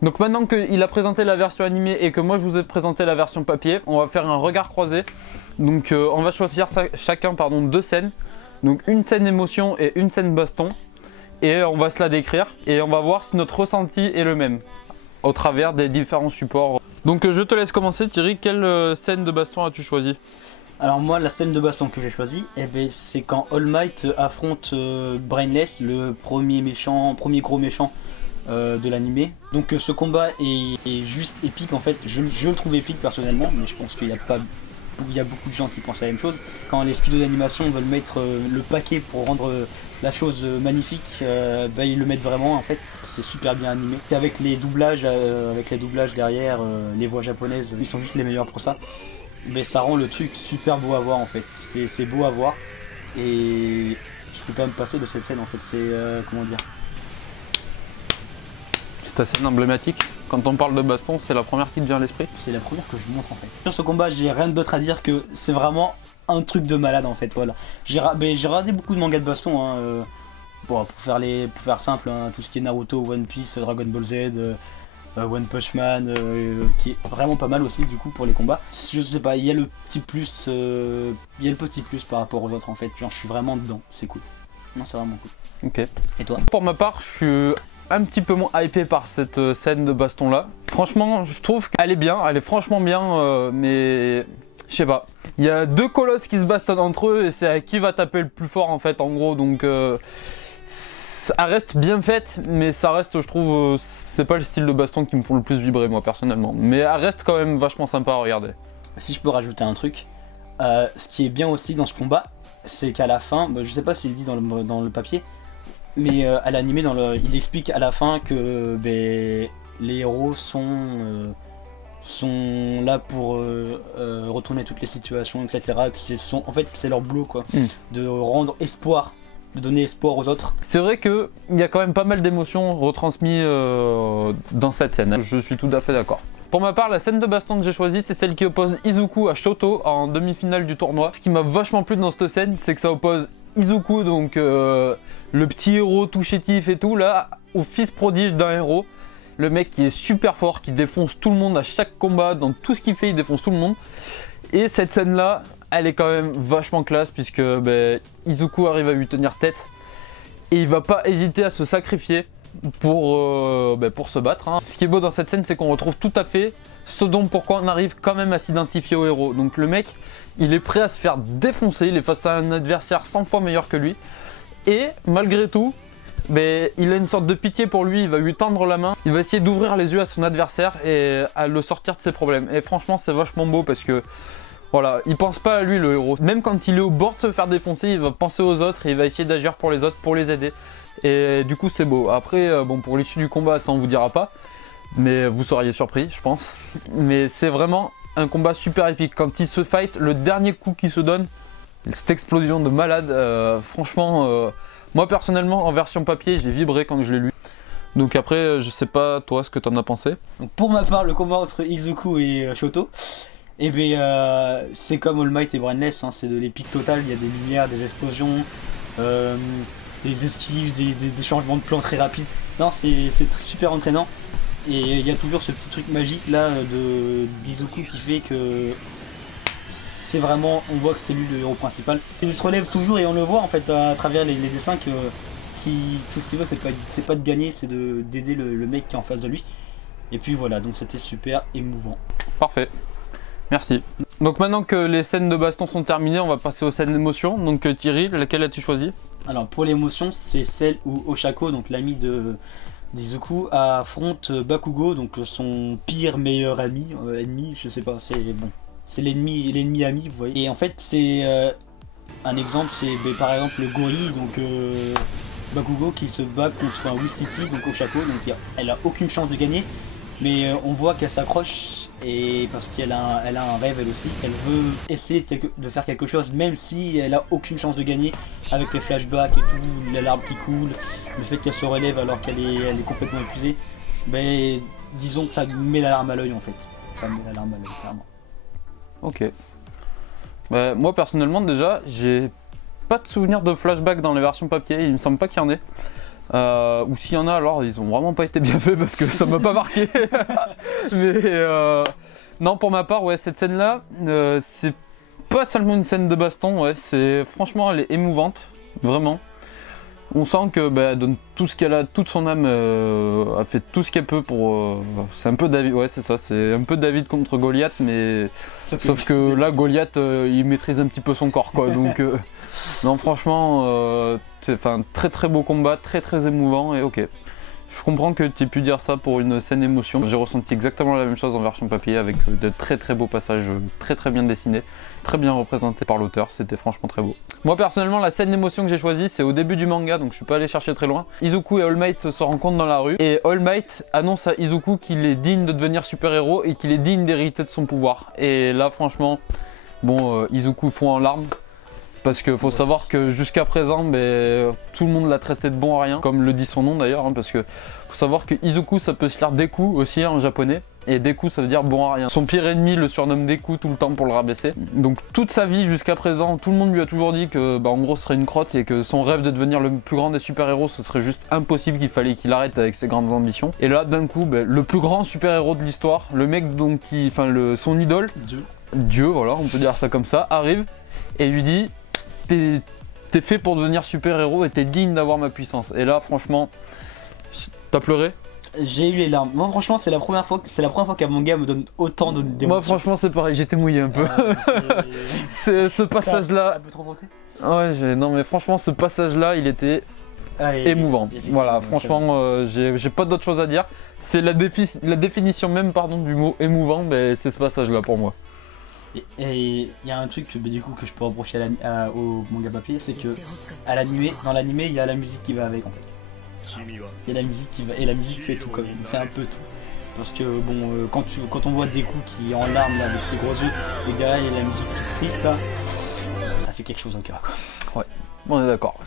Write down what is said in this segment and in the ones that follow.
Donc maintenant qu'il a présenté la version animée et que moi je vous ai présenté la version papier, on va faire un regard croisé. Donc on va choisir chacun deux scènes. Donc une scène émotion et une scène baston. Et on va se la décrire et on va voir si notre ressenti est le même au travers des différents supports. Donc je te laisse commencer Thierry, quelle scène de baston as-tu choisi? Alors moi la scène de baston que j'ai choisie, c'est quand All Might affronte Brainless, le premier gros méchant de l'animé. Donc ce combat est juste épique en fait, je le trouve épique personnellement, mais je pense qu'il y a beaucoup de gens qui pensent la même chose. Quand les studios d'animation veulent mettre le paquet pour rendre la chose magnifique, ils le mettent vraiment en fait, c'est super bien animé. Et avec les doublages derrière, les voix japonaises, ils sont juste les meilleurs pour ça. Mais ça rend le truc super beau à voir en fait, c'est beau à voir. Et je peux pas me passer de cette scène en fait, c'est comment dire. C'est ta scène emblématique. Quand on parle de baston, c'est la première qui te vient à l'esprit? C'est la première que je vous montre en fait. Sur ce combat, j'ai rien d'autre à dire que c'est vraiment un truc de malade en fait. Voilà. J'ai regardé beaucoup de mangas de baston hein, pour faire simple, hein, tout ce qui est Naruto, One Piece, Dragon Ball Z, One Punch Man, qui est vraiment pas mal aussi du coup pour les combats. Je sais pas, il y a le petit plus, par rapport aux autres en fait. Genre, je suis vraiment dedans, c'est cool. Non, c'est vraiment cool. Ok. Et toi? Pour ma part, je suis un petit peu moins hypé par cette scène de baston là. Franchement, je trouve qu'elle est bien, elle est franchement bien, mais je sais pas. Il y a deux colosses qui se bastonnent entre eux et c'est qui va taper le plus fort en fait en gros. Donc ça reste bien faite, mais ça reste, je trouve, c'est pas le style de baston qui me font le plus vibrer moi personnellement. Mais elle reste quand même vachement sympa à regarder. Si je peux rajouter un truc, ce qui est bien aussi dans ce combat, c'est qu'à la fin, je sais pas s'il dit dans le papier, mais à l'animé, il explique à la fin que les héros sont là pour retourner toutes les situations, etc. En fait, c'est leur boulot, quoi, de rendre espoir, de donner espoir aux autres. C'est vrai qu'il y a quand même pas mal d'émotions retransmises dans cette scène. Je suis tout à fait d'accord. Pour ma part, la scène de baston que j'ai choisie, c'est celle qui oppose Izuku à Shoto en demi-finale du tournoi. Ce qui m'a vachement plu dans cette scène, c'est que ça oppose Izuku, donc le petit héros tout chétif et tout, là, au fils prodige d'un héros. Le mec qui est super fort, qui défonce tout le monde à chaque combat, dans tout ce qu'il fait, il défonce tout le monde. Et cette scène-là, elle est quand même vachement classe, puisque Izuku arrive à lui tenir tête. Et il va pas hésiter à se sacrifier pour se battre. Hein. Ce qui est beau dans cette scène, c'est qu'on retrouve tout à fait ce dont pourquoi on arrive quand même à s'identifier au héros. Donc le mec, il est prêt à se faire défoncer, il est face à un adversaire 100 fois meilleur que lui. Et malgré tout, il a une sorte de pitié pour lui, il va lui tendre la main, il va essayer d'ouvrir les yeux à son adversaire et à le sortir de ses problèmes. Et franchement, c'est vachement beau parce que voilà, il pense pas à lui le héros. Même quand il est au bord de se faire défoncer, il va penser aux autres et il va essayer d'agir pour les autres, pour les aider. Et du coup, c'est beau. Après, pour l'issue du combat, ça on vous dira pas, mais vous seriez surpris, je pense. Mais c'est vraiment un combat super épique. Quand il se fight, le dernier coup qu'il se donne, cette explosion de malade, franchement, moi personnellement en version papier j'ai vibré quand je l'ai lu. Donc après je sais pas toi ce que t'en as pensé. Donc pour ma part, le combat entre Izuku et Shoto, c'est comme All Might et Brainless, hein, c'est de l'épique total, il y a des lumières, des explosions, des esquives, des changements de plan très rapides. Non, c'est super entraînant. Et il y a toujours ce petit truc magique là d'Izuku qui fait que c'est vraiment, on voit que c'est lui le héros principal. Il se relève toujours et on le voit en fait à travers les dessins que tout ce qu'il veut c'est pas de gagner, c'est d'aider le mec qui est en face de lui. Et puis voilà, donc c'était super émouvant. Parfait, merci. Donc maintenant que les scènes de baston sont terminées, on va passer aux scènes d'émotion. Donc Thierry, laquelle as-tu choisi? Alors pour l'émotion, c'est celle où Oshako, donc l'ami d'Izuku, affronte Bakugo, donc son pire meilleur ami, je sais pas, c'est bon. C'est l'ennemi ami, vous voyez. Et en fait, c'est un exemple, c'est par exemple le gorille, donc Bakugo qui se bat contre un Wistiti, donc Oshako, donc elle a aucune chance de gagner. Mais on voit qu'elle s'accroche et parce qu'elle a, elle a un rêve elle aussi, elle veut essayer de faire quelque chose même si elle a aucune chance de gagner avec les flashbacks et tout, les larmes qui coulent, le fait qu'elle se relève alors qu'elle elle est complètement épuisée, mais disons que ça met la larme à l'œil en fait, ça met la larme à l'œil clairement. Ok. Bah, moi personnellement déjà, j'ai pas de souvenir de flashback dans les versions papier, il me semble pas qu'il y en ait. Ou s'il y en a alors ils ont vraiment pas été bien faits parce que ça m'a pas marqué. Mais non, pour ma part, ouais, cette scène là c'est pas seulement une scène de baston, ouais, c'est franchement elle est émouvante, vraiment. On sent que elle donne tout ce qu'elle a, toute son âme, a fait tout ce qu'elle peut pour. C'est un peu David, ouais c'est ça, c'est un peu David contre Goliath, mais sauf que là Goliath il maîtrise un petit peu son corps quoi, donc non franchement c'est un très très beau combat, très très émouvant et ok. Je comprends que tu aies pu dire ça pour une scène émotion. J'ai ressenti exactement la même chose en version papier avec de très très beaux passages, très très bien dessinés, très bien représentés par l'auteur, c'était franchement très beau. Moi personnellement, la scène d'émotion que j'ai choisie, c'est au début du manga, donc je suis pas allé chercher très loin. Izuku et All Might se rencontrent dans la rue et All Might annonce à Izuku qu'il est digne de devenir super-héros et qu'il est digne d'hériter de son pouvoir. Et là franchement, bon, Izuku fond en larmes. Parce qu'il faut savoir que jusqu'à présent, tout le monde l'a traité de bon à rien, comme le dit son nom d'ailleurs, parce que faut savoir que Izuku ça peut se lire Deku aussi en japonais, et Deku ça veut dire bon à rien. Son pire ennemi le surnomme Deku tout le temps pour le rabaisser. Donc toute sa vie jusqu'à présent, tout le monde lui a toujours dit que en gros ce serait une crotte et que son rêve de devenir le plus grand des super-héros ce serait juste impossible, qu'il fallait qu'il arrête avec ses grandes ambitions. Et là d'un coup, le plus grand super-héros de l'histoire, le mec donc son idole, Dieu voilà, on peut dire ça comme ça, arrive et lui dit t'es fait pour devenir super-héros et t'es digne d'avoir ma puissance. Et là franchement, t'as pleuré? J'ai eu les larmes. Moi franchement c'est la première fois qu'un manga me donne autant d'émotions. Moi franchement c'est pareil, j'étais mouillé un peu. Ce passage là. Un peu trop voté. Ouais, non mais franchement ce passage là il était émouvant. Voilà, franchement j'ai pas d'autre chose à dire. C'est la définition même du mot émouvant, c'est ce passage là pour moi. Et il y a un truc du coup que je peux reprocher au manga papier, c'est que dans l'animé il y a la musique qui va avec en fait. Il y a la musique qui va, et la musique fait tout, comme fait un peu tout. Parce que bon, quand on voit Deku qui est en larmes là, avec ses gros yeux, et derrière il y a la musique toute triste là, ça fait quelque chose au cœur quoi. Ouais, on est d'accord.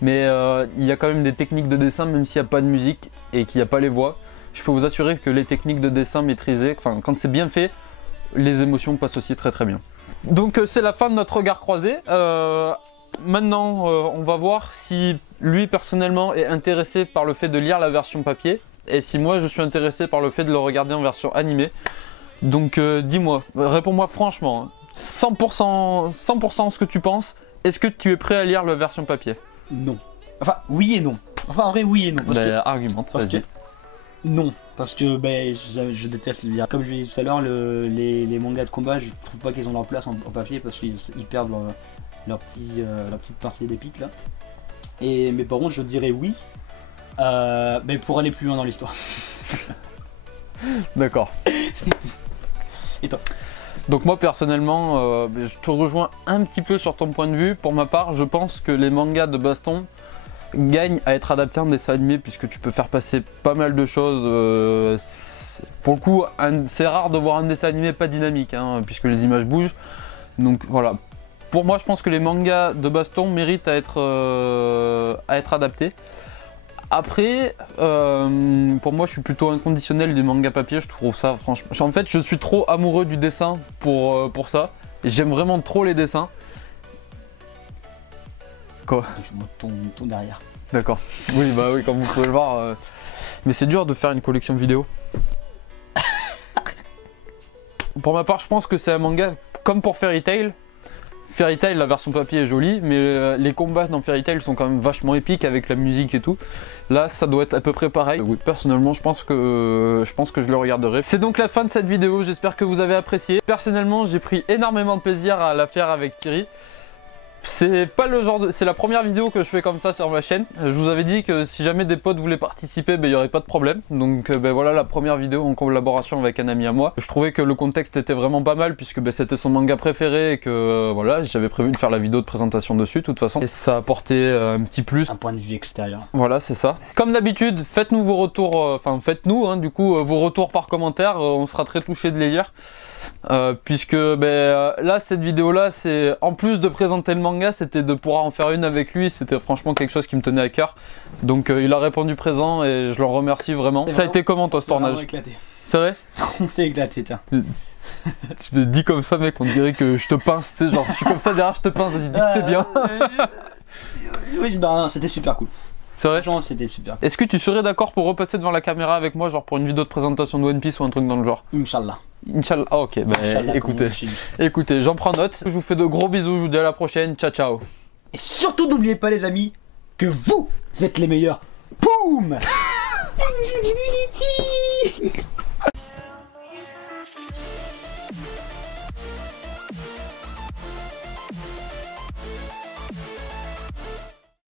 Mais il y a quand même des techniques de dessin, même s'il n'y a pas de musique et qu'il n'y a pas les voix. Je peux vous assurer que les techniques de dessin maîtrisées, quand c'est bien fait, les émotions passent aussi très très bien. Donc c'est la fin de notre regard croisé. Maintenant on va voir si lui personnellement est intéressé par le fait de lire la version papier et si moi je suis intéressé par le fait de le regarder en version animée. Donc dis-moi, réponds-moi franchement, 100% ce que tu penses, est-ce que tu es prêt à lire la version papier? Non. Enfin oui et non. Enfin en vrai oui et non. Argumente, vas-y. Non, parce que je déteste lire. Comme je l'ai dit tout à l'heure, les mangas de combat, je trouve pas qu'ils ont leur place en papier parce qu'ils perdent leur petite pincée d'épique là. Mais par contre, je dirais oui, pour aller plus loin dans l'histoire. D'accord. Et toi? Donc moi personnellement, je te rejoins un petit peu sur ton point de vue. Pour ma part, je pense que les mangas de baston gagne à être adapté en dessin animé puisque tu peux faire passer pas mal de choses. Pour le coup, c'est rare de voir un dessin animé pas dynamique puisque les images bougent. Donc voilà, pour moi je pense que les mangas de baston méritent à être adaptés. Après, pour moi je suis plutôt inconditionnel du manga papier, je trouve ça franchement... En fait je suis trop amoureux du dessin pour ça. J'aime vraiment trop les dessins. Quoi? Je monte ton derrière. D'accord. Oui, oui, comme vous pouvez le voir. Mais c'est dur de faire une collection vidéo. Pour ma part, je pense que c'est un manga comme pour Fairy Tail. Fairy Tail, la version papier est jolie, mais les combats dans Fairy Tail sont quand même vachement épiques avec la musique et tout. Là, ça doit être à peu près pareil. Oui, personnellement, je pense que je le regarderai. C'est donc la fin de cette vidéo. J'espère que vous avez apprécié. Personnellement, j'ai pris énormément de plaisir à la faire avec Thierry. C'est pas le genre de... C'est la première vidéo que je fais comme ça sur ma chaîne. Je vous avais dit que si jamais des potes voulaient participer, il n'y aurait pas de problème. Donc voilà la première vidéo en collaboration avec un ami à moi. Je trouvais que le contexte était vraiment pas mal puisque c'était son manga préféré et que voilà, j'avais prévu de faire la vidéo de présentation dessus de toute façon. Et ça a apporté un petit plus. Un point de vue extérieur. Voilà, c'est ça. Comme d'habitude, faites-nous vos retours, enfin faites-nous du coup vos retours par commentaire. On sera très touchés de les lire. Puisque là cette vidéo là c'est en plus de présenter le manga, c'était de pouvoir en faire une avec lui, c'était franchement quelque chose qui me tenait à cœur, donc il a répondu présent et je l'en remercie vraiment. Ça a été comment toi ce tournage? C'est vrai? On s'est éclaté, tiens. Tu me dis comme ça mec, on dirait que je te pince, tu sais, genre je suis comme ça derrière, je te pince, vas-y dis que c'était bien. Oui, non, c'était super cool. C'est vrai? Franchement c'était super. Est-ce que tu serais d'accord pour repasser devant la caméra avec moi, genre pour une vidéo de présentation de One Piece ou un truc dans le genre? Inch'Allah. Inch'Allah, ah, ok, écoutez, j'en prends note. Je vous fais de gros bisous, je vous dis à la prochaine, ciao ciao. Et surtout n'oubliez pas les amis, que vous êtes les meilleurs. Boum.